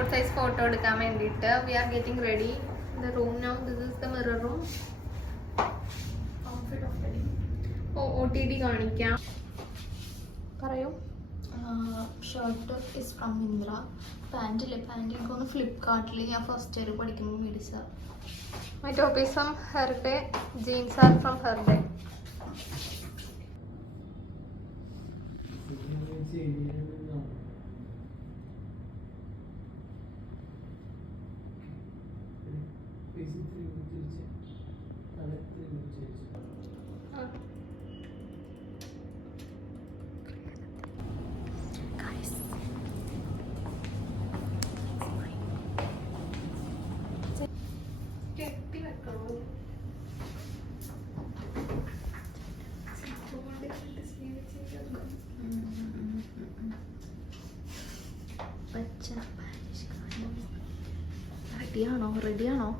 Passport size photo എടുക്കാൻ വേണ്ടിയിട്ട് we are getting ready the room now. This is the mirror room. OTD കാണിക്കാം. പറയൂ. Shirt is from Myntra. പാൻറ്റില്ലേ, pant എനിക്കൊന്ന് ഫ്ലിപ്കാർട്ടിൽ ഞാൻ ഫസ്റ്റ് ഇയർ പഠിക്കുമ്പോൾ മേടിച്ച. My top is from Herde. Jeans are from Herde. റെഡിയാണോ? റെഡിയാണോ?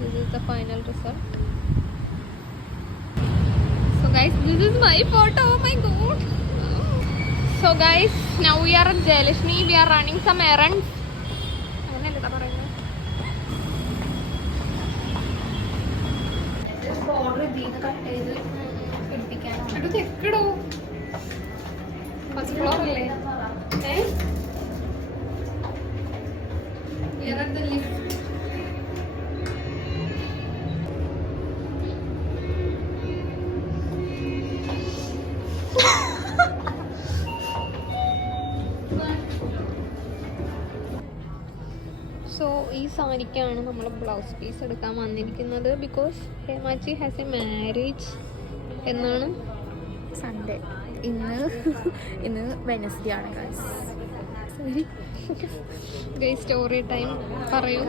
This is the final result. So guys, this is my photo. Oh my god. So guys, now we are at Jayalakshmi. We are running some errands. അങ്ങനെയല്ലേ പറയുന്നത്. Border ഇത് cut ചെയ്ത് പിടിപ്പിക്കാനാണ്. ഇത് തെക്കടോ first floor അല്ലേ? We are at the lift. So ഈ സാരിക്കാണ് നമ്മൾ blouse piece എടുക്കാൻ വന്നിരിക്കുന്നത്. ബിക്കോസ് ഹേമാച്ചി ഹാസ് എ മാരേജ് എന്നാണ്. സൺഡേ. ഇന്ന് വെനസ്ഡേ ആണ് ഗൈസ്. സ്റ്റോറി ടൈം പറയൂ.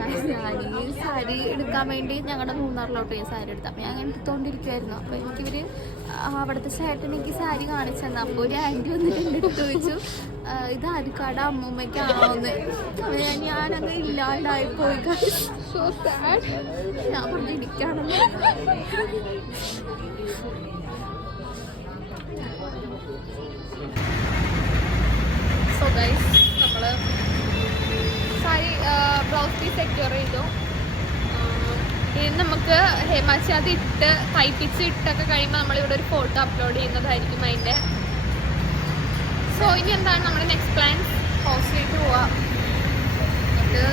സാരി എടുക്കാൻ വേണ്ടി ഞങ്ങളുടെ മൂന്നാറിലോട്ട് സാരി എടുത്തു. അപ്പം ഞാൻ എടുത്തുകൊണ്ടിരിക്കുമായിരുന്നു. അപ്പോൾ എനിക്കിവർ അവിടുത്തെ ചേട്ടൻ എനിക്ക് സാരി കാണിച്ചു തന്നു. അപ്പോൾ ഒരു ആൻറ്റി വന്നിട്ട് എൻ്റെ അടുത്ത് ചോദിച്ചു, ഇത് ആർക്കാടെ അമ്മൂമ്മയ്ക്കാണോന്ന്. ഞാനങ്ങ് ഇല്ലാണ്ടായിപ്പോയി. So sad. ഞാൻ പറഞ്ഞു എനിക്കാണെന്ന്. സോ ഗൈസ്, നമ്മൾ സാരി ബ്ലൗസ് പീസ് സെക്യൂർ ചെയ്തു. ഇനി നമുക്ക് ഹേമാച്ചി അത് ഇട്ട് തയ്പ്പിച്ച് ഇട്ടൊക്കെ കഴിയുമ്പോൾ നമ്മളിവിടെ ഒരു ഫോട്ടോ അപ്ലോഡ് ചെയ്യുന്നതായിരിക്കും അതിൻ്റെ. സോ ഇനി എന്താണ് നമ്മുടെ നെക്സ്റ്റ് പ്ലാൻ? ഹോസ്റ്റലിലേക്ക് പോവാം.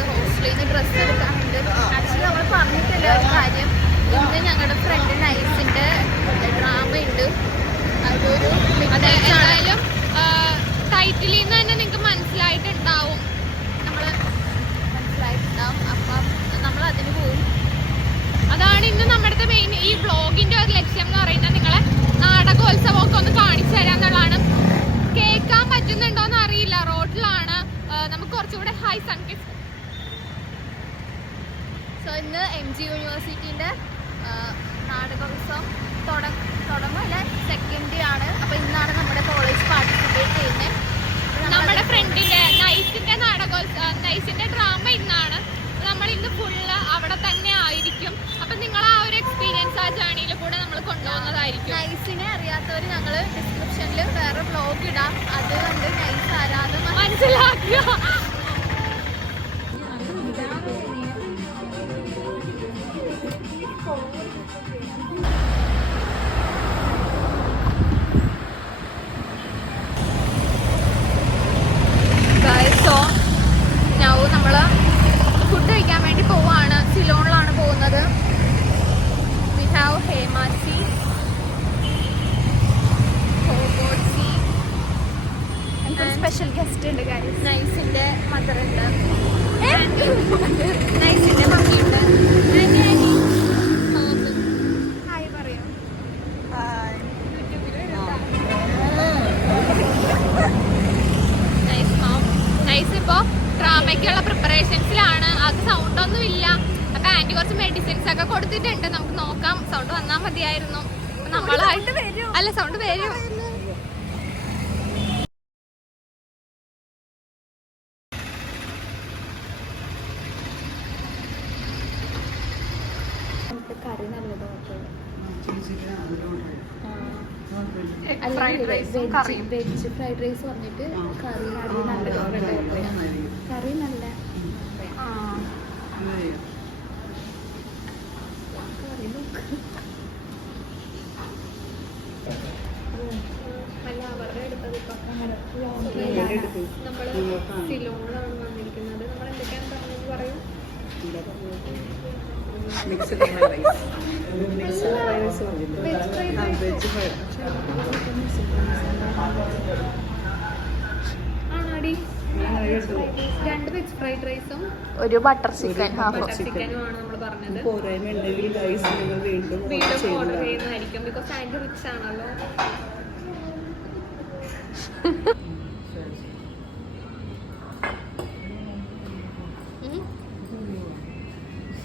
ഹോസ്റ്റലിൽ നിന്ന് ഡ്രസ്സ് എടുക്കാറുണ്ട്. ആക്ച്വലി നമ്മൾ പറഞ്ഞിട്ടില്ല ഒരു കാര്യം. ഇന്ന് ഞങ്ങളുടെ ഫ്രണ്ട് നൈസിൻ്റെ ഡ്രാമ ഉണ്ട്. അതൊരു അതെ, എന്തായാലും ടൈറ്റിലിൽ നിന്ന് തന്നെ നിങ്ങൾക്ക് മനസ്സിലായിട്ടുണ്ടാവും. അപ്പം നമ്മൾ അതിന് പോകും. അതാണ് ഇന്ന് നമ്മുടെ മെയിൻ ഈ വ്ളോഗിന്റെ ഒരു ലക്ഷ്യം എന്ന് പറയുന്നത്. നിങ്ങളെ നാടകോത്സവമൊക്കെ ഒന്ന് കാണിച്ചു തരാന്നുള്ളതാണ്. കേൾക്കാൻ പറ്റുന്നുണ്ടോന്ന് അറിയില്ല, റോഡിലാണ്. നമുക്ക് കുറച്ചുകൂടെ ഹൈ സൺകിസ്. സോ ഇന്ന് MG യൂണിവേഴ്സിറ്റിൻ്റെ നാടകോത്സവം തുടങ്ങുമല്ല, സെക്കൻഡ് ഡേ ആണ്. അപ്പോൾ ഇന്നാണ് നമ്മുടെ കോളേജ് പാർട്ടിസിപ്പേറ്റ് ചെയ്യുന്നത്. നമ്മുടെ ഫ്രണ്ടിന്റെ നൈസിന്റെ ഡ്രാമ ഇന്നാണ്. നമ്മൾ ഇന്ന് ഫുള്ള് അവിടെ തന്നെ ആയിരിക്കും. അപ്പൊ നിങ്ങൾ ആ ഒരു എക്സ്പീരിയൻസ് ആ ജേർണിയിൽ കൂടെ നമ്മൾ കൊണ്ടുപോകുന്നതായിരിക്കും. നൈസിനെ അറിയാത്തവർ ഞങ്ങൾ ഡിസ്ക്രിപ്ഷനിൽ വേറെ ബ്ലോഗ് ഇടാം. അത് കണ്ട് നൈസ് ആരാധന മനസ്സിലാക്കുക. നമ്മൾ ഫുഡ് കഴിക്കാൻ വേണ്ടി പോവാണ്. സിലോണിലാണ് പോകുന്നത്. വി ഹാവ് ഹേമാച്ചി, സ്പെഷ്യൽ ഗസ്റ്റ് ഉണ്ട് ഗൈസ്. നൈസിന്റെ മദർ ഉണ്ട്, നൈസിന്റെ മമ്മിയുണ്ട്. ഹായ് പറയൂ. Nice mom. നൈസ് ഇപ്പോ ഡ്രാമയ്ക്കുള്ള പ്രിപ്പറേഷൻസിലാണ്. അത് സൗണ്ട് ഒന്നും ഇല്ല. അപ്പൊ ആന്റി കുറച്ച് മെഡിസിൻസ് ഒക്കെ കൊടുത്തിട്ടുണ്ട്, നമുക്ക് നോക്കാം. സൗണ്ട് വന്നാൽ മതിയായിരുന്നു. നമ്മളായിട്ട് അല്ല സൗണ്ട് വരും. കറി നല്ലത് വെജ് ഫ്രൈഡ് റൈസ് പറഞ്ഞിട്ട് കറി കറി നല്ല അവരുടെ അടുത്തത് നമ്മള് സിലോണിലാണ് വന്നിരിക്കുന്നത്. നമ്മൾ എന്തൊക്കെയാണ് പറഞ്ഞത് പറയും. ആണാടി 2 വെജ് ഫ്രൈഡ് റൈസും ഒരു ബട്ടർ ചിക്കൻ ചിക്കനും ആണ് നമ്മൾ പറഞ്ഞത്. വീണ്ടും ഓർഡർ ചെയ്യുന്നതായിരിക്കും, ബിക്കോസ് ആന്റി റിച്ച് ആണല്ലോ.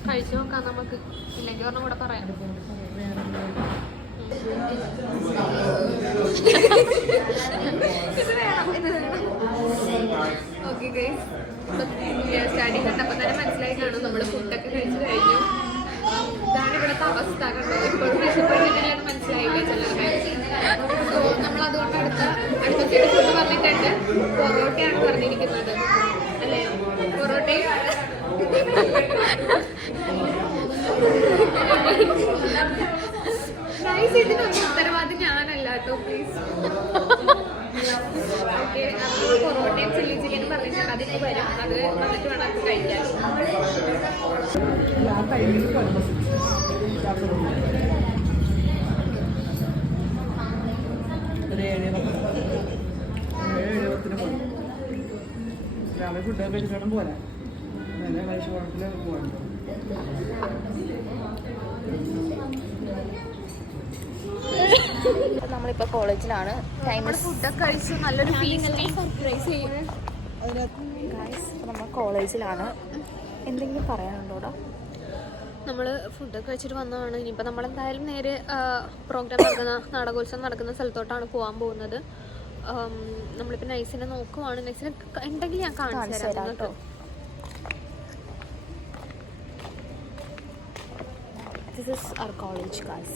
കഴിച്ചു നോക്കാം നമുക്ക്, ഇല്ലെങ്കിൽ ഒരെണ്ണം കൂടെ പറയാം. ഓക്കെ ഗൈസ്, സ്റ്റാർട്ടിങ് കണ്ടപ്പോൾ തന്നെ മനസ്സിലായി കാണും നമ്മൾ ഫുഡൊക്കെ കഴിച്ചു കഴിഞ്ഞു. ഇതാണ് ഇവിടുത്തെ അവസ്ഥ കണ്ടോ, ഇപ്പോഴും വിശപ്പെട്ടിട്ടില്ലെന്ന് മനസ്സിലായില്ല ചിലർക്ക്. സോ നമ്മൾ അതുകൊണ്ട് അടുത്ത ഫുഡ് പറഞ്ഞിട്ടുണ്ട്. പൊറോട്ടയാണ് പറഞ്ഞിരിക്കുന്നത് അല്ലേ? പൊറോട്ടയും ഇതിനൊന്നും ഉത്തരവാദി ഞാനല്ല കേട്ടോ, പ്ലീസ്. ഓക്കെ, പൊറോട്ടയും ചില്ലി ചിക്കനും പറഞ്ഞിട്ടുണ്ട്. അതിന് വരും, അത് വന്നിട്ട് വേണം അത് കഴിക്കാൻ. ഫുഡ് കഴിച്ചിട്ടും പോലെ പോകണം. നമ്മളിപ്പോ കോളേജിലാണ്. ഫുഡൊക്കെ കഴിച്ച് നല്ലൊരു സർപ്രൈസ് ചെയ്യും. നമ്മൾ കോളേജിലാണ്. എന്തെങ്കിലും പറയാനുണ്ടോടാ? നമ്മൾ ഫുഡൊക്കെ കഴിച്ചിട്ട് വന്നതാണ്. ഇനിയിപ്പോൾ നമ്മളെന്തായാലും നേരെ പ്രോഗ്രാം നടക്കുന്ന നാടകോത്സവം നടക്കുന്ന സ്ഥലത്തോട്ടാണ് പോകാൻ പോകുന്നത്. നമ്മളിപ്പോൾ നൈസിനെ നോക്കുവാണ്. നൈസിനെ ഉണ്ടെങ്കിൽ ഞാൻ കാണിച്ചു തരാം കേട്ടോ. This is our college, guys.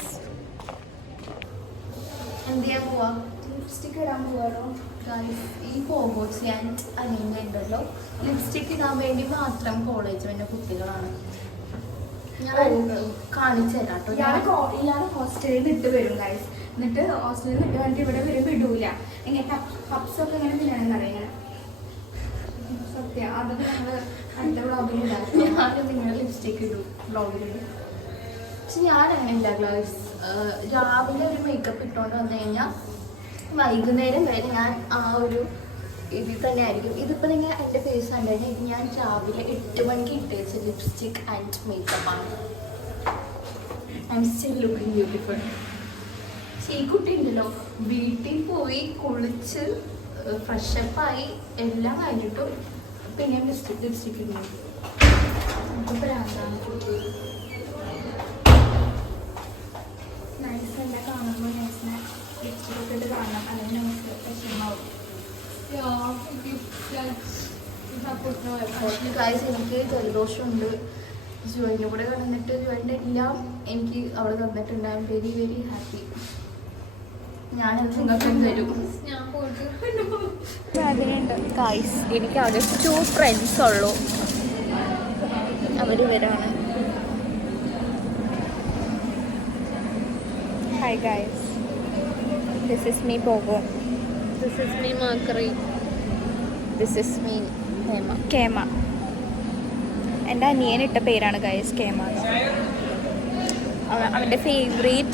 എന്തിയാ പോവാ? ലിപ്സ്റ്റിക് ഇടാൻ പോവാണോ ഗൈസ്? ഈ പോകോസ് ഞാൻ അനിയനുണ്ടല്ലോ, ലിപ്സ്റ്റിക് ഇടാൻ വേണ്ടി മാത്രം കോളേജ് വന്ന കുട്ടികളാണ്. ഞാൻ കാണിച്ചു തരാം കേട്ടോ. ഇയാൾ ഹോസ്റ്റലിൽ നിന്ന് ഇട്ട് വരും ഗൈസ്. എന്നിട്ട് ഹോസ്റ്റലിൽ നിന്ന് ഇട്ട് വന്നിട്ട് ഇവിടെ വരും, വിടൂല. എങ്ങനെ പപ്സൊക്കെ എങ്ങനെ തിന്നണമെന്നറിയാം. ഇങ്ങനെ സത്യം അതൊക്കെ ഞങ്ങൾ അടുത്ത ബ്ലോഗിൽ ഉണ്ടാക്കും. ഞാൻ നിങ്ങളുടെ ലിപ്സ്റ്റിക് ഇടും ബ്ലോഗിലിടും. പക്ഷെ ഞാൻ അങ്ങനെ ഇല്ല ഗൈസ്. രാവിലെ ഒരു മേക്കപ്പ് ഇട്ടുകൊണ്ട് വന്നു കഴിഞ്ഞാൽ വൈകുന്നേരം വരെ ഞാൻ ആ ഒരു ഇതിൽ തന്നെ ആയിരിക്കും. ഇതിപ്പോൾ നിങ്ങൾ എൻ്റെ ഫേസ് കണ്ടുകഴിഞ്ഞാൽ ഇത് ഞാൻ രാവിലെ 8 മണിക്ക് ഇട്ട് വെച്ച ലിപ്സ്റ്റിക് ആൻഡ് മേക്കപ്പാണ്. I am still looking beautiful. പക്ഷേ ഈ കുട്ടി ഉണ്ടല്ലോ, വീട്ടിൽ പോയി കുളിച്ച് ഫ്രഷപ്പായി എല്ലാം കഴിഞ്ഞിട്ടും പിന്നെ ലിപ്സ്റ്റിക് ഇടുന്നു. നമുക്ക് ഭ്രാന്താണ്. നൈസ് എല്ലാം കാണുമ്പോൾ നൈസിനെ ലിപ്സ്റ്റിക് ഇട്ട് കാണണം, അല്ലെങ്കിൽ നമുക്ക് പ്രശ്നമാവും. ഗൈസ്, എനിക്ക് ജലദോഷമുണ്ട്. ജുവലിൻ്റെ കൂടെ കിടന്നിട്ട് ജുവലിൻ്റെ എല്ലാം എനിക്ക് അവിടെ തന്നിട്ടുണ്ട്. I am very very happy. ഞാനത് നിങ്ങൾക്കും തരും. ഞാൻ പോയിട്ട് ഗൈസ്, എനിക്ക് അവിടെ 2 ഫ്രണ്ട്സ് ഉള്ളൂ. അവർ ഇവരാണ്. Hi guys, this is me Pogo. This is me Mercury. This is me Kema. എൻ്റെ അനിയൻ ഇട്ട പേരാണ് ഗൈസ് കേമ. അവൻ്റെ ഫേവറേറ്റ്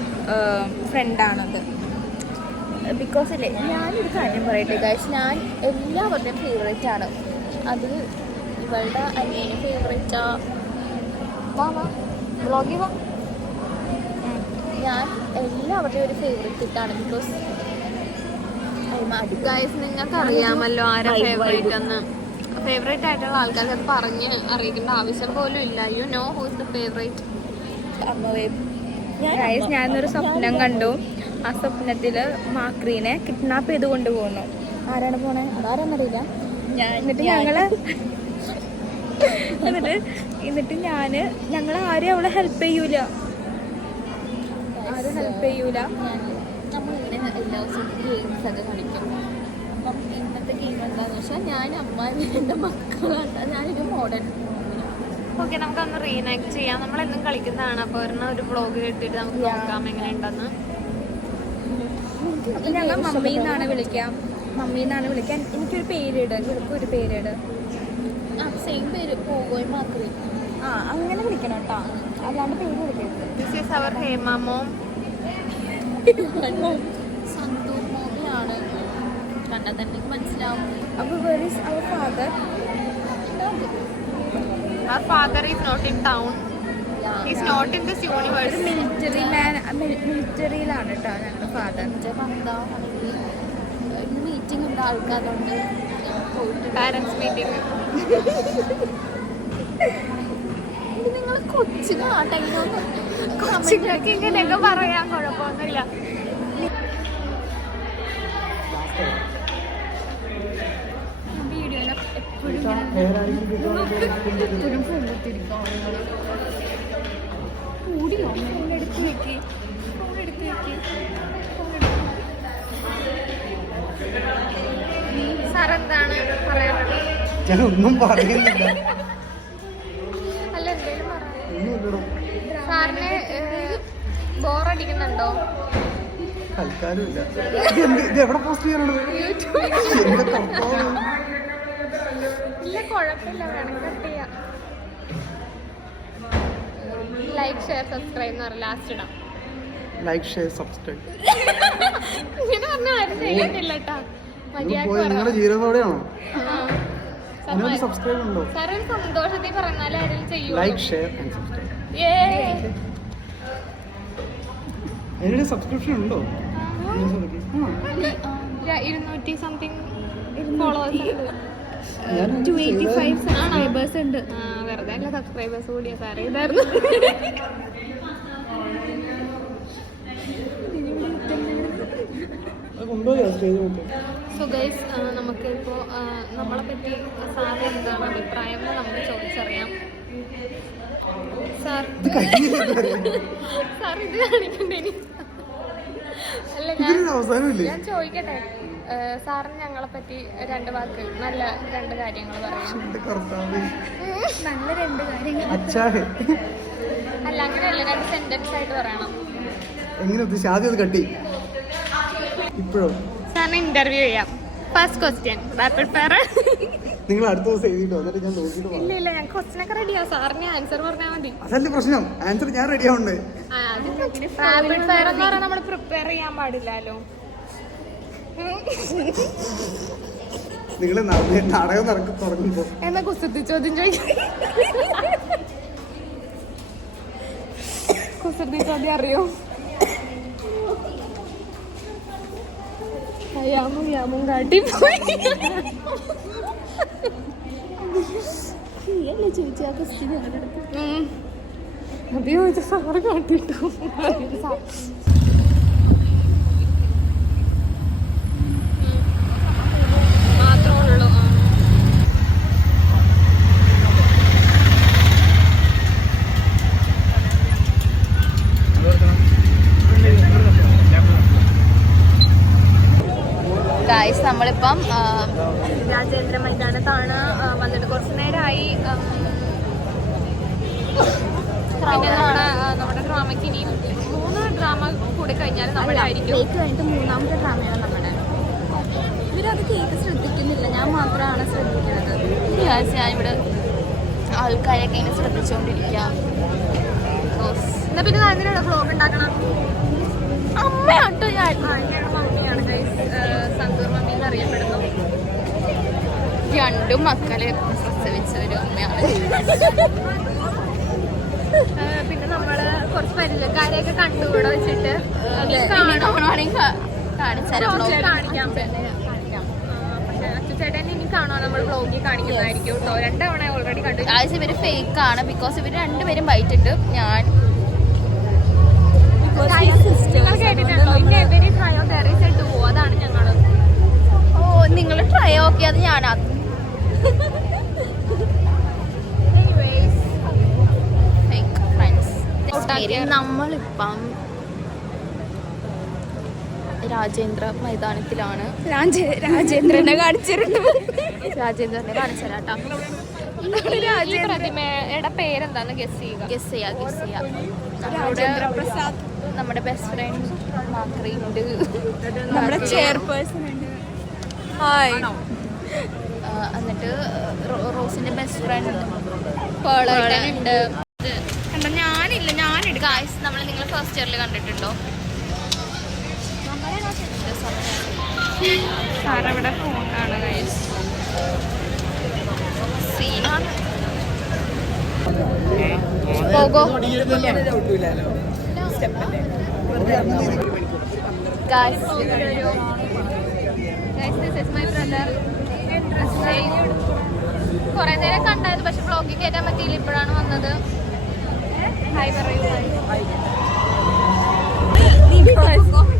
ഫ്രണ്ടാണത്. ബിക്കോസ് അല്ലേ, ഞാനൊരു കാര്യം പറയട്ടെ ഗൈസ്, ഞാൻ എല്ലാവരുടെയും ഫേവറേറ്റ് ആണ്. അത് ഇവളുടെ അനിയന് ഫേവറേറ്റാ. വാ വ്ളോഗിൽ വാ. ഞാൻ എല്ലാവരുടെയും ഒരു ഫേവറേറ്റ് ഇട്ടാണ്. ബിക്കോസ് ഗൈസ്, നിങ്ങൾക്ക് അറിയാമല്ലോ ആരാ ഫേവറേറ്റ് എന്ന്. ഫേവറേറ്റ് ആയിട്ടുള്ള ആൾക്കാർക്ക് അത് പറഞ്ഞ് അറിയിക്കേണ്ട ആവശ്യം പോലും ഇല്ല. You know who is the favourite. ഞാനൊരു സ്വപ്നം കണ്ടു. ആ സ്വപ്നത്തില് മാക്രീനെ കിഡ്നാപ്പ് ചെയ്ത് കൊണ്ടുപോകുന്നു. ആരാണ് പോണേ അതാരെന്നറിയില്ല. എന്നിട്ട് ഞങ്ങൾ ആരും അവളെ ഹെൽപ്പ് ചെയ്യൂല. നമ്മളിങ്ങനെ എല്ലാ ദിവസവും ഗെയിംസ് ഒക്കെ കളിക്കും. അപ്പം ഇന്നത്തെ ഗെയിം എന്താണെന്ന് വെച്ചാൽ ഞാൻ അമ്മ എൻ്റെ മക്കളാണ്. ഞാനൊരു മോഡൽ. ഓക്കെ, നമുക്കൊന്ന് റീനാക്ട് ചെയ്യാം. നമ്മളെന്നും കളിക്കുന്നതാണ്. അപ്പോൾ ഒരു വ്ളോഗ് എടുത്തിട്ട് നമുക്ക് നോക്കാം എങ്ങനെയുണ്ടെന്ന്. അപ്പം ഞങ്ങൾ മമ്മീന്നാണ് വിളിക്കാം. എനിക്കൊരു പേരിട്, ഒരു പേരിട്. സെയിം പേര് പോവുകയും മാത്രമേ. അങ്ങനെ വിളിക്കണം കേട്ടോ, അല്ലാണ്ട് പേര് വിളിക്കരുത്. This is our Hema mom. Santoor മോമിയാണ്. കണ്ടാൽ തന്നെ മനസ്സിലാവും. അപ്പോൾ where is our father? Our father is not in town. He's not in this universe. മിലിറ്ററിയിലാണ് കേട്ടോ ഞങ്ങളുടെ ഫാദർ. മീറ്റിംഗ് ഉണ്ട് ആൾക്കാരുണ്ട്. Parents meeting. നിങ്ങൾ കൊച്ചുങ്ങൾക്ക് ഇങ്ങനെയൊക്കെ പറയാൻ കുഴപ്പമൊന്നുമില്ല. സാർ എന്താണ് പറയാനുള്ളത്? ഞാൻ ഒന്നും പറയുന്നില്ല. അല്ല, എന്തേലും സാറിന് ബോറടിക്കുന്നുണ്ടോ? തൽക്കാലമില്ല. ഇത് എവിടെ പോസ്റ്റ് ചെയ്യാനുള്ളത്? ഇല്ല, കുഴപ്പമില്ല, വേണം കട്ട് ചെയ്യാം. ലൈക്ക് ഷെയർ സബ്സ്ക്രൈബ് എന്ന് പറഞ്ഞ ലാസ്റ്റ് ഇടാം. ലൈക്ക് ഷെയർ സബ്സ്ക്രൈബ് ഇങ്ങനെ പറഞ്ഞാൽ ആരും ചെയ്യുന്നില്ല കേട്ടാ. നിങ്ങളുടെ ജീവനോടെയാണോ? സബ്സ്ക്രൈബ് ഉണ്ടോ? സാർ ഒരു സന്തോഷത്തിൽ പറഞ്ഞാലേ ആരെങ്കിലും ചെയ്യൂ. Like share and subscribe. അതിനൊരു സബ്സ്ക്രിപ്ഷൻ ഉണ്ടോ? 200 സംതിങ് ഫോളോവേഴ്സ് ഉണ്ട്. 285 സബ്സ്ക്രൈബേഴ്സ് ഉണ്ട്. വെറുതെ അല്ല, സബ്സ്ക്രൈബേഴ്സ് കൂടിയാ സാറേ. ഇതായിരുന്നു. സോ ഗൈസ്, നമുക്ക് ഇപ്പോൾ നമ്മളെ പറ്റി സാർ എന്താണ് അഭിപ്രായം എന്ന് നമുക്ക് ചോദിച്ചറിയാം. സാർ സാർ ഇത് കാണിക്കണ്ടേ? അല്ല, ഞാൻ ചോദിക്കട്ടെ, സാറിന് ഞങ്ങളെ പറ്റി 2 വാക്ക്, നല്ല 2 കാര്യങ്ങൾ പറയാം. നല്ല 2 കാര്യങ്ങൾ. അല്ല, അങ്ങനെയല്ല, 2 സെന്റൻസ് ആയിട്ട് പറയണം. എങ്ങനെ ഉദ്ദേശിച്ചു? ആദ്യം അത് കട്ടി. ഇപ്പോഴോ സാറിന് ഇന്റർവ്യൂ ചെയ്യാം. First question rapid fire. നിങ്ങൾ അടുത്ത ദിവസം എഴുതിട്ടോ, എന്നിട്ട് ഞാൻ നോക്കിയിട്ട് പറയാം. ഇല്ല, ഞാൻ ക്വസ്റ്റ്യൻ ഒക്കെ റെഡിയാ. സാറിന് ആൻസർ പറഞ്ഞാൽ മതി. അതല്ലേ പ്രശ്നം, ആൻസർ ഞാൻ റെഡി ആവണ്ടേ? റാപ്പിഡ് ഫയർ എന്ന് പറഞ്ഞാൽ നമ്മൾ പ്രിപ്പയർ ചെയ്യാൻ പാടില്ലല്ലോ. നിങ്ങള് നാടകം തുടങ്ങുമ്പോ എന്നാ കുസൃതി ചോദ്യം ചോദിക്കാം. കുസൃതി ചോദ്യം അറിയോ? യാമും കാട്ടിപ്പോയി. ചോദിച്ചാ ക്വസ്റ്റ്യൻ അത് ചോദിച്ച സാറ് കാട്ടിട്ടു മാത്രമേ ഉള്ളൂ. ഗായ്സ്, നമ്മളിപ്പം രാജേന്ദ്ര മൈതാനത്താണ്. വന്നിട്ട് കുറച്ച് നേരമായി. പിന്നെ നമ്മുടെ ഡ്രാമയ്ക്ക് ഇനിയും 3 ഡ്രാമ കൂടി കഴിഞ്ഞാൽ നമ്മളായിരിക്കും. കഴിഞ്ഞിട്ട് 3ാമത്തെ ഡ്രാമയാണ് നമ്മുടെ. ഇവരത് കേക്ക് ശ്രദ്ധിക്കുന്നില്ല, ഞാൻ മാത്രമാണ് ശ്രദ്ധിക്കുന്നത്. ഞാൻ ഇവിടെ ആൾക്കാരൊക്കെ ഇങ്ങനെ ശ്രദ്ധിച്ചുകൊണ്ടിരിക്കാം. എന്നാ പിന്നെ അങ്ങനെയുള്ള വ്ലോഗ് ഉണ്ടാക്കണം. അമ്മയാട്ടോ ഞാൻ. മമ്മിയാണ് ഗൈസ്, സന്തൂർ മമ്മി എന്ന് അറിയപ്പെടുന്നു. 2 മക്കളെ പ്രസവിച്ച ഒരു അമ്മയാണ്. പിന്നെ നമ്മള് കുറച്ച് പരിചയക്കാരെയൊക്കെ കണ്ടുകൂടെ വെച്ചിട്ട് കാണിക്കാം. പക്ഷെ അച്ഛൻ ചേട്ടൻ ഇനി കാണോ നമ്മൾ വ്ളോഗിൽ കാണിക്കുന്നതായിരിക്കും കേട്ടോ. 2 തവണ ഓൾറെഡി കണ്ടു. ആഴ്ച ഇവര് ഫേക്ക് ആണ്, ബിക്കോസ് ഇവര് രണ്ടുപേരും ബൈറ്റിട്ട് ഞാൻ നിങ്ങൾ കേട്ടിട്ടുണ്ടോ ഇന്ന് every trio there is A do, അതാണ് ഞങ്ങൾ. ഓ നിങ്ങൾ ട്രൈ നോക്കിയത് ഞാനാ. നമ്മളിപ്പം രാജേന്ദ്ര മൈതാനത്തിലാണ്. രാജേന്ദ്രനെ കാണിച്ചിരുന്നു. രാജേന്ദ്രനെ കാണിച്ചരാട്ടാ. ഈ പ്രതിമയുടെ പേരെന്താന്ന് ഗസ് ചെയ്യുക. രാജേന്ദ്ര പ്രസാദ്, നമ്മുടെ ബെസ്റ്റ് ഫ്രണ്ട് മാക്രിയുണ്ട്, നമ്മുടെ ചെയർപേഴ്സൺ ഉണ്ട്. എന്നിട്ട് റോസിന്റെ ബെസ്റ്റ് ഫ്രണ്ട് പേളുണ്ട്. ഞാനില്ല ഗായ്സ്. നമ്മൾ നിങ്ങൾ ഫസ്റ്റ് ഇയറിൽ കണ്ടിട്ടുണ്ടോ? സാറവിടെ ഫോണാണ് ഗൈസ്. സീനാണ്. പോകോ ഗായ്സ്. കുറെ നേരം കണ്ടായിരുന്നു, പക്ഷെ വ്ളോഗിൽ കയറ്റാൻ പറ്റിയില്ല. ഇപ്പോഴാണ് വന്നത്. ഹായ് പറയൂ.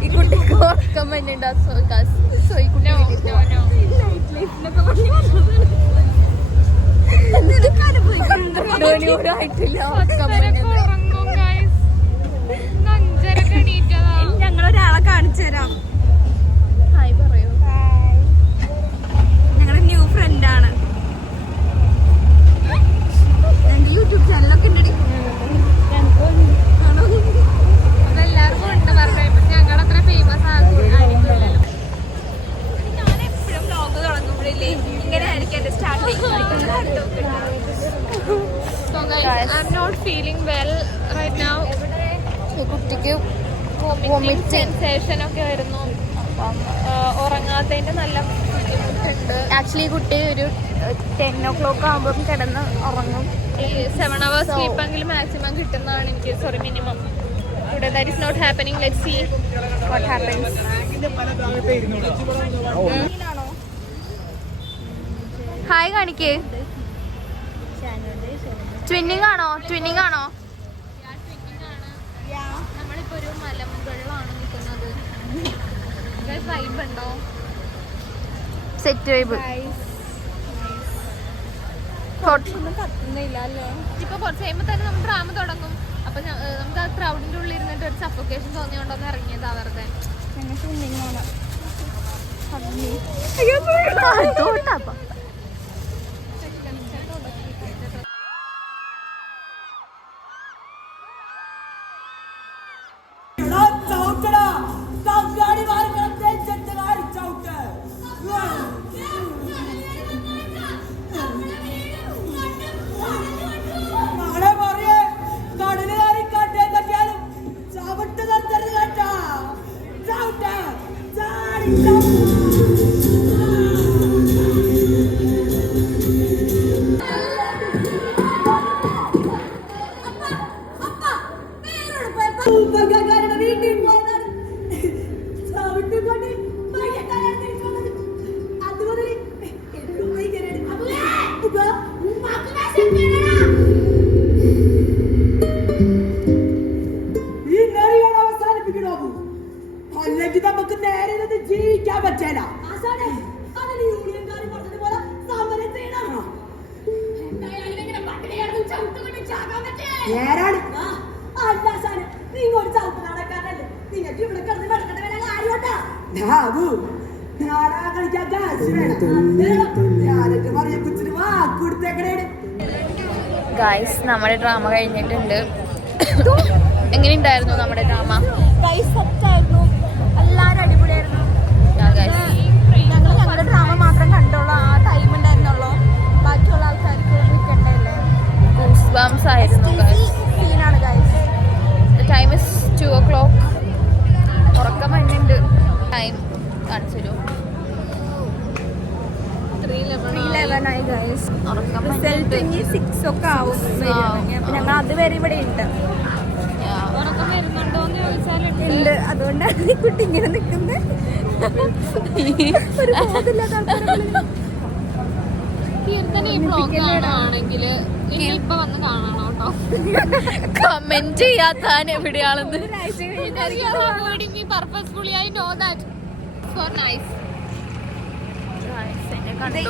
ഈ കുട്ടിക്ക് ഓർക്കാൻ വേണ്ടിയിട്ട് ഞങ്ങളൊരാളെ കാണിച്ചു തരാം. ഹായ് പറയൂ. ഞങ്ങളുടെ ന്യൂ ഫ്രണ്ടാണ്. എന്റെ യൂട്യൂബ് ചാനലൊക്കെ ഉണ്ട്. അതെല്ലാവർക്കും ഉണ്ട് പറഞ്ഞു. ഞങ്ങൾ അത്ര ഫേമസ് ആയിരിക്കില്ലല്ലോ. ഞാൻ എപ്പോഴും വ്ലോഗ് തുടങ്ങുമ്പോഴില്ലേ ഇങ്ങനെ ആയിരിക്കും എന്റെ starting. I'm not feeling well right now. കുട്ടിക്ക് വോമിറ്റിംഗ് സെൻസേഷൻ ഒക്കെ വരുന്നു. ഉറങ്ങാത്തതിന്റെ നല്ല ബുദ്ധിമുട്ടുണ്ട്. ആക്ച്വലി കുട്ടി ഒരു 10 o'clock ആകുമ്പോൾ കിടന്ന് ഉറങ്ങും. ഈ 7 hours സ്ലീപ്പെങ്കിലും മാക്സിമം കിട്ടുന്നതാണ് എനിക്ക്. Sorry, minimum. Today that is not happening. Let's see what happens. Hi കാണിക്ക്. ട്വിന്നിങ് ആണോ? നമ്മളിപ്പോ ഒരു മലമുകളിലാണ് നിൽക്കുന്നത്. വൈബ് ഉണ്ടോ? Set vibe. കത്തുന്നില്ല അല്ലേ? ഇപ്പൊ കുറച്ച് കഴിയുമ്പോ തന്നെ നമ്മൾ ഡ്രാമ തുടങ്ങും. അപ്പൊ നമുക്ക് ആ ക്രൗഡിന്റെ ഉള്ളിൽ ഇരുന്നിട്ട് ഒരു സഫോക്കേഷൻ തോന്നിയോണ്ടൊന്ന് ഇറങ്ങിയതാ വെറുതെ. അല്ലെങ്കിൽ നമുക്ക് നേരെ ജീവിക്കാൻ പറ്റില്ല. ഗൈസ്, നമ്മുടെ ഡ്രാമ കഴിഞ്ഞിട്ടുണ്ട്. എങ്ങനെയുണ്ടായിരുന്നു നമ്മുടെ ഡ്രാമ? സെറ്റായിരുന്നു, എല്ലാവരും അടിപൊളിയായിരുന്നു. ഞങ്ങളുടെ ഡ്രാമ മാത്രം കണ്ടോളൂ. ആ ടൈം ഉണ്ടായിരുന്നുള്ളൂ. ബാക്കിയുള്ള ആൾക്കാർക്ക് നിൽക്കണ്ടല്ലേ. ഗൂസ് ബംസ് ആയിരുന്നു. സീനാണ് ഗൈസ്. Time is 2 o'clock. ഉറക്കം വരുന്നുണ്ട്. ടൈം കാണിച്ചു തരുമോ? 3:11 ആയി ഗൈസ്. റിസൾട്ട് 6 ഒക്കെ ആവും. ഞങ്ങൾ അതുവരെ ഇവിടെ ഉണ്ട്. ഉറക്കം വരുന്നുണ്ടോന്ന് ചോദിച്ചാലുണ്ട്. അതുകൊണ്ടാണ് ഈ കുട്ടി ഇങ്ങനെ നിൽക്കുന്നത്. ഒരു ബോധമില്ലാത്ത ആൾക്കാരെ കീർത്തന ഈ ബ്ലോഗ് കാണുകയാണെങ്കിൽ ഇപ്പൊ വന്ന് കാണണം കേട്ടോ. കമന്റ് ചെയ്യാത്താൻ എവിടെയാണെന്ന് purposefully I know that for nice.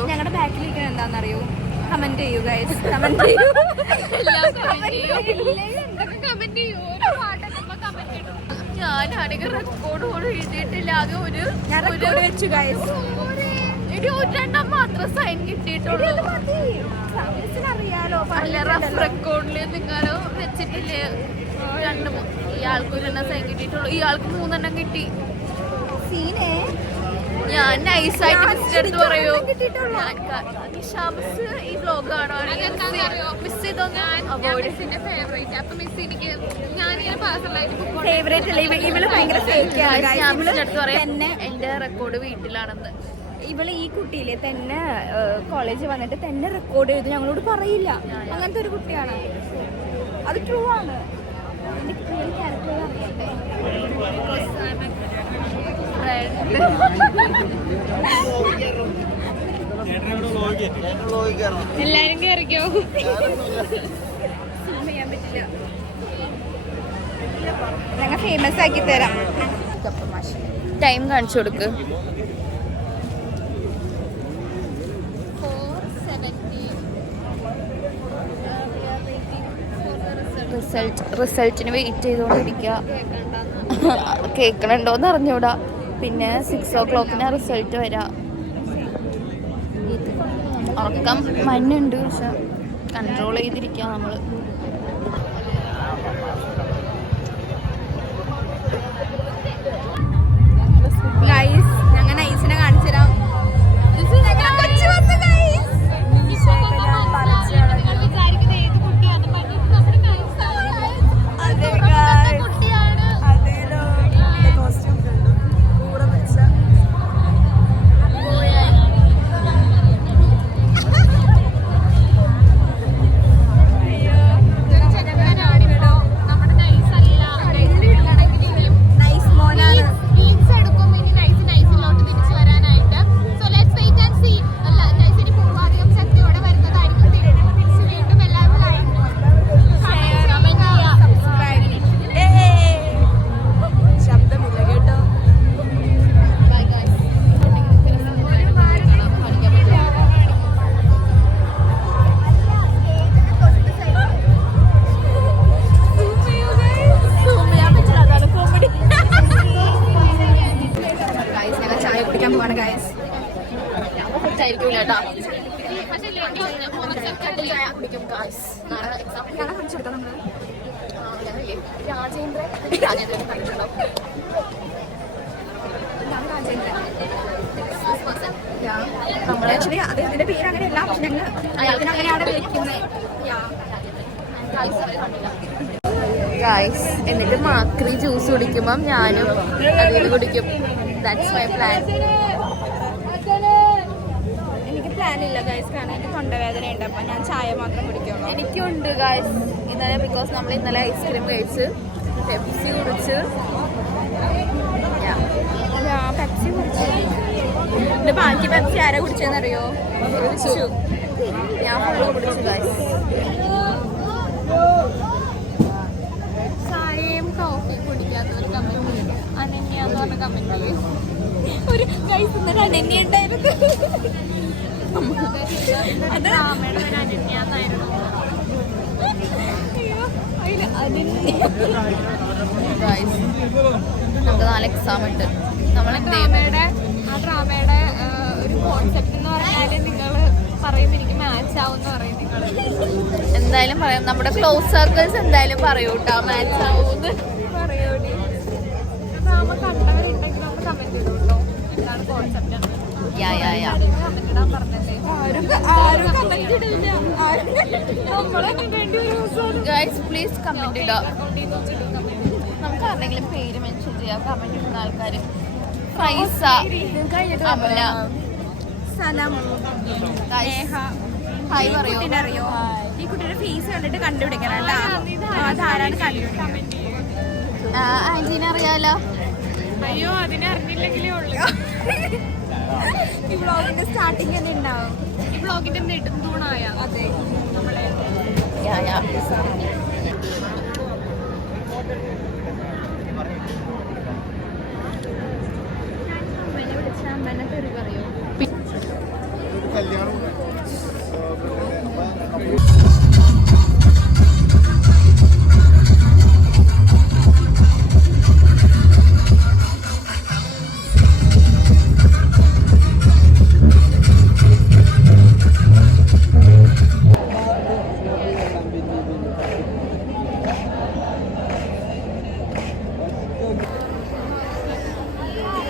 ഞങ്ങളുടെ ബാക്കിലിരിക്കുന്നത് എന്താണെന്നറിയോ? കമന്റ് ചെയ്യൂ ഗൈസ്, കമന്റ് ചെയ്യൂ. ഞാനാണെങ്കിൽ റെക്കോർഡ് പോലും എഴുതിയിട്ടില്ല. അത് ഒരു വെച്ചു ഗൈസ്. ഒരെണ്ണം മാത്രം സൈൻ കിട്ടിയിട്ടുള്ളൂ. അറിയാലോ, റഫ് റെക്കോർഡില് നിങ്ങൾ വെച്ചിട്ടില്ലേ? ഇയാൾക്ക് ഒരെണ്ണം സൈൻ കിട്ടിയിട്ടുള്ളൂ, ഇയാൾക്ക് 3 കിട്ടി. സീനേ ഞാൻ നൈസായിട്ട് മിസ്സിന്റെ പറയൂ. നിഷാമസ് ഈ വ്ലോഗ് കാണുവാണെങ്കിൽ മിസ് ചെയ്തോന്നിന്റെ ഫേവറേറ്റ്. അപ്പൊ മിസ് എനിക്ക് ഞാനിങ്ങനെ പേഴ്സണലായിട്ട് ഫേവറേറ്റ് അല്ല. ഇവള് ഭയങ്കര അടുത്ത് പറയാം എന്റെ റെക്കോർഡ് വീട്ടിലാണെന്ന്. ഇവള് ഈ കുട്ടിയിലെ തന്നെ കോളേജിൽ വന്നിട്ട് തന്നെ റെക്കോർഡ് ചെയ്ത് ഞങ്ങളോട് പറയില്ല. അങ്ങനത്തെ ഒരു കുട്ടിയാണ്. അത് ട്രൂ ആണ്. ക്യാരക്ടർ അറിയട്ടെ. എല്ലാരും കേറിക്കോ. ചെയ്യാൻ പറ്റില്ല. ഞങ്ങൾ ഫേമസ് ആക്കി തരാം. ടൈം കാണിച്ചു കൊടുക്ക്. 4:17. റിസൾട്ടിന് വെയിറ്റ് ചെയ്തുകൊണ്ടിരിക്കുക. കേൾക്കണുണ്ടോന്ന് അറിഞ്ഞൂടാ. പിന്നെ 6 o'clock റിസൾട്ട് വരാം. ഉറക്കം മഞ്ഞുണ്ട്, പക്ഷെ കൺട്രോൾ ചെയ്തിരിക്കുക നമ്മള്. ഞങ്ങൾ നൈസിനെ കാണിച്ചു തരാം. അതിന്റെ പേര് അങ്ങനെയല്ല, പക്ഷെ ഞങ്ങൾ അയാൾക്ക് അങ്ങനെയാണ് വിളിക്കുന്നത്. ഗായ്സ്, എന്നിട്ട് മാക്രി ജ്യൂസ് കുടിക്കുമ്പം ഞാനും അതിൽ കുടിക്കും. That's my plan. എനിക്ക് പ്ലാൻ ഇല്ല ഗായ്സ്, കാരണം എനിക്ക് തൊണ്ടവേദന ഉണ്ട്. അപ്പം ഞാൻ ചായ മാത്രം കുടിക്കുള്ളൂ. എനിക്കുണ്ട് ഗായ്സ് ഇന്നലെ, ബിക്കോസ് നമ്മൾ ഇന്നലെ ഐസ്ക്രീം കഴിച്ച് പെപ്സി കുടിച്ച് പെപ്സി കുടിച്ചു. എൻ്റെ ബാക്കി പെപ്സി ആരാ കുടിച്ചതെന്നറിയോ? ഞാൻ ഫുള്ള് കുടിച്ചു ഗായ്സ്. ചായയും കോഫിയും കുടിക്കാത്തവർ കമന്റ് ചെയ്യും. അനന്യ എന്ന് പറഞ്ഞ കമന്റ് ചെയ്യും. ഒരു ഗൈസ് ഇന്നലെ അനന്യ ഉണ്ടായിരുന്നു. അത് രാമയുടെ പേര് അനന്യ എന്നായിരുന്നു. നമുക്ക് 4 എക്സാം ഉണ്ട്. നമ്മൾ ആ ഡ്രാമയുടെ ഒരു കോൺസെപ്റ്റ് എന്ന് പറഞ്ഞാൽ നിങ്ങൾ പറയും എനിക്ക് മാച്ച് ആവും എന്ന് പറയും. നിങ്ങൾ എന്തായാലും പറയാം, നമ്മുടെ ക്ലോസ് സർക്കിൾസ് എന്തായാലും പറയൂ കേട്ടോ, മാച്ച് ആവൂന്ന് പറയൂടി. ഡ്രാമ കണ്ടവരുണ്ടെങ്കിൽ ഒന്ന് കമന്റ് ചെയ്തു കേട്ടോ എന്താണ് കോൺസെപ്റ്റ്. കമന്റ് ഇടാൻ പറഞ്ഞല്ലേ? ഗൈസ് പ്ലീസ് കമന്റ് ഇടാം. നമുക്ക് ആരുടെങ്കിലും പേര് മെൻഷൻ ചെയ്യാം കമന്റ് ഇടുന്ന ആൾക്കാർ. ഫൈസ, അമല, സനം, ഹായ് പറയോ? അറിയോ ഈ കുട്ടിയുടെ ഫേസ് കണ്ടിട്ട് കണ്ടുപിടിക്കണം കേട്ടോ. അതാരാണ് കണ്ടുപിടിക്കണം. ആന്റീനെ അറിയാലോ? അയ്യോ അതിനെ അറിഞ്ഞില്ലെങ്കിലേ ഉള്ളൂ. ഈ വ്ളോഗിന്റെ സ്റ്റാർട്ടിങ് തന്നെ ഉണ്ടാവും. ഈ ബ്ലോഗിന്റെ നെടുന്തൂണായ അതെ. നമ്മളെ അമ്മേനെ വിളിച്ച അമ്മേനെ തെറി പറയോ?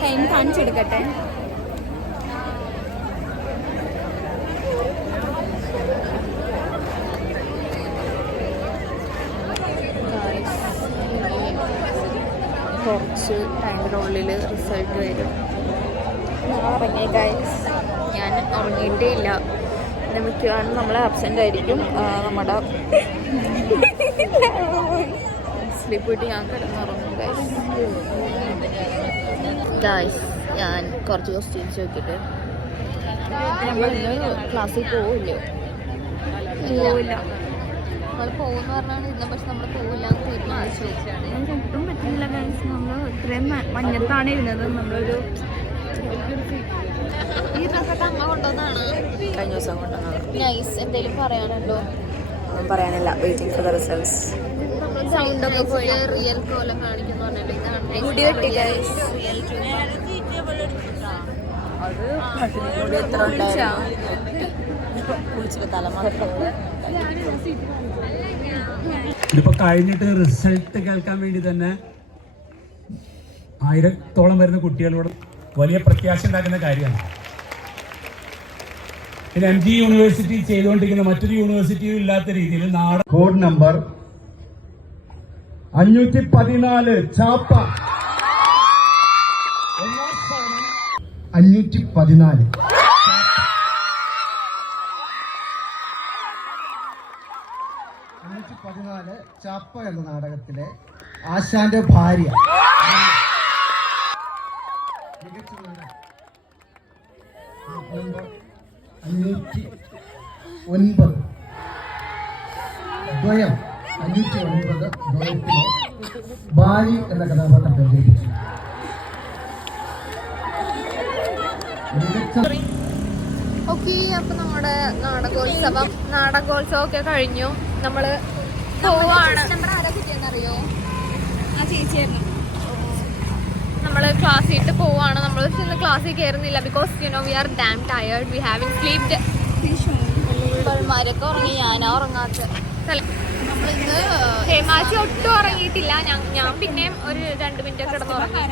ടൈം കാണിച്ചെടുക്കട്ടെ. കുറച്ച് ടൈമിനുള്ളിൽ റിസൾട്ട് വരും. ഞാൻ ഉറങ്ങി ഗൈസ്. ഞാൻ ഉറങ്ങിയിട്ടേ ഇല്ല. മിക്കവാറും നമ്മൾ ആബ്സെൻ്റ് ആയിരിക്കും. നമ്മുടെ സ്ലീപ്പ് പോയിട്ട് ഞാൻ കിടന്നുറങ്ങും ഗൈസ്. ഞാൻ കുറച്ച് ക്വസ്റ്റ്യൻസ് നോക്കിയിട്ട് നമ്മളിന്ന് ക്ലാസ്സിൽ പോവില്ലോ? പോവില്ല. നമ്മൾ പോകുമെന്ന് പറഞ്ഞാണ് ഇരുന്നത്, പക്ഷെ നമ്മൾ പോവില്ല എന്ന് തീരുമാനിച്ചു. ഒട്ടും പറ്റുന്നില്ല ഗൈസ്. നമ്മൾ ഇത്രയും മഞ്ഞത്താണ് ഇരുന്നത്. നമ്മളൊരു ഈ ഡ്രസ്സൊക്കെ അമ്മ കൊണ്ടുവന്നാണ് കഴിഞ്ഞ ദിവസം കൊണ്ടുവന്നത്. നൈസ്. എന്തെങ്കിലും പറയാനുണ്ടോ? ഒന്നും പറയാനില്ല. Waiting for the results. സൗണ്ടൊക്കെ പോയി റിയൽ കോലം കാണിക്കുന്നു പറഞ്ഞിട്ട് മുടി വെട്ടി ഗൈസ്. ഇതിപ്പോ കഴിഞ്ഞിട്ട് റിസൾട്ട് കേൾക്കാൻ വേണ്ടി തന്നെ 1000-ഓളം വരുന്ന കുട്ടികളോട് വലിയ പ്രത്യാശ ഉണ്ടാക്കുന്ന കാര്യമാണ്. ഇത് MG യൂണിവേഴ്സിറ്റി ചെയ്തുകൊണ്ടിരിക്കുന്ന മറ്റൊരു യൂണിവേഴ്സിറ്റിയും ഇല്ലാത്ത രീതിയിൽ കോഡ് നമ്പർ 514 ചാപ്പ 514 ചാപ്പ എന്ന നാടകത്തിലെ ആശാന്റെ ഭാര്യ മികച്ച നമ്പർ 509 ദ്വയം 509 ദ്വയത്തിലെ ബാലി എന്ന കഥാപാത്രം അവതരിപ്പിച്ചു. ഓക്കെ. അപ്പൊ നമ്മുടെ നാടകോത്സവം ഒക്കെ കഴിഞ്ഞു. നമ്മള് പോവാണ്. അറിയോ? ആ ചേച്ചിയായിരുന്നു. നമ്മള് ക്ലാസ്സിട്ട് പോവാണ്. നമ്മൾ ഇന്ന് ക്ലാസ്സിൽ കയറുന്നില്ല because we are damn tired. We having sleeped. മരൊക്കെ ഉറങ്ങി. ഞാനാ ഉറങ്ങാത്ത. നമ്മളിന്ന് ഹേമാച്ചി ഒട്ടും ഉറങ്ങിയിട്ടില്ല. ഞാൻ പിന്നെയും ഒരു 2 മിനിറ്റ് കിടന്നുറങ്ങി.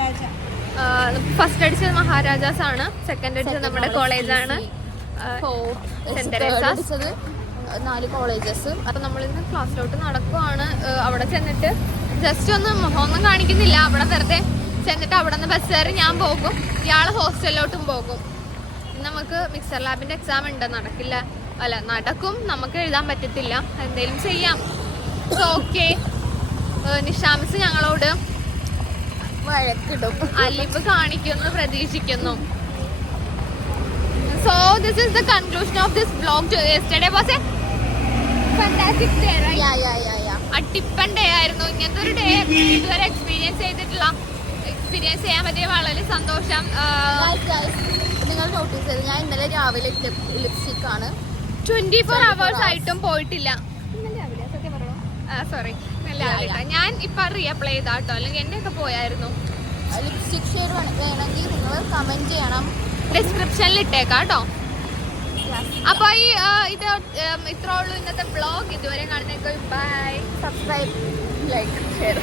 ഫസ്റ്റ് അടിച്ചത് മഹാരാജാസ് ആണ്. സെക്കൻഡ് അടിച്ചത് നമ്മുടെ കോളേജാണ്, സെന്റ് തെരേസാസ്. 4 കോളേജസ്. അപ്പൊ നമ്മളിന്ന് ക്ലാസ്സിലോട്ട് നടക്കുവാണ്. അവിടെ ചെന്നിട്ട് ജസ്റ്റ് ഒന്നും കാണിക്കുന്നില്ല. അവിടെ വെറുതെ ചെന്നിട്ട് അവിടെ നിന്ന് ബസ് കയറി ഞാൻ പോകും. ഇയാള് ഹോസ്റ്റലിലോട്ടും പോകും. നമുക്ക് മിക്സർ ലാബിന്റെ എക്സാം ഉണ്ട്. നടക്കും. നമുക്ക് എഴുതാൻ പറ്റത്തില്ല. എന്തേലും ചെയ്യാം. ഓക്കെ. നിഷാമിസ് ഞങ്ങളോട് വഴക്കിടും. അലിവ് കാണിക്കുമെന്ന് പ്രതീക്ഷിക്കുന്നു. So this is the conclusion of this vlog. Yesterday was a fantastic day, right? Yeah. അടിപ്പൻ ഡേ ആയിരുന്നു. ഇങ്ങനത്തെ ഒരു ഡേ ഇതുവരെ എക്സ്പീരിയൻസ് ചെയ്യാൻ പറ്റിയ വളരെ സന്തോഷം. നിങ്ങൾ നോട്ടീസ് ചെയ്ത് ഞാൻ ഇന്നലെ രാവിലെ ലിപ്സ്റ്റിക് ആണ് 24 hours ആയിട്ടും പോയിട്ടില്ല. സോറി, ഞാൻ ഇപ്പൊ റീഅപ്ലൈ ചെയ്താട്ടോ, അല്ലെങ്കിൽ എന്റെ ഒക്കെ പോയായിരുന്നു. ലിപ്സ്റ്റിക് ഷെയ്ഡ് വേണമെങ്കിൽ നിങ്ങൾ കമന്റ് ചെയ്യണം. ഡിസ്ക്രിപ്ഷനിൽ ഇട്ടേക്കാം കേട്ടോ. അപ്പൊ ഇത് ഇത്രേ ഉള്ളൂ ഇന്നത്തെ വ്ളോഗ്. ഇതുവരെ കാണുന്നേക്ക് ബൈ. Subscribe, like, share.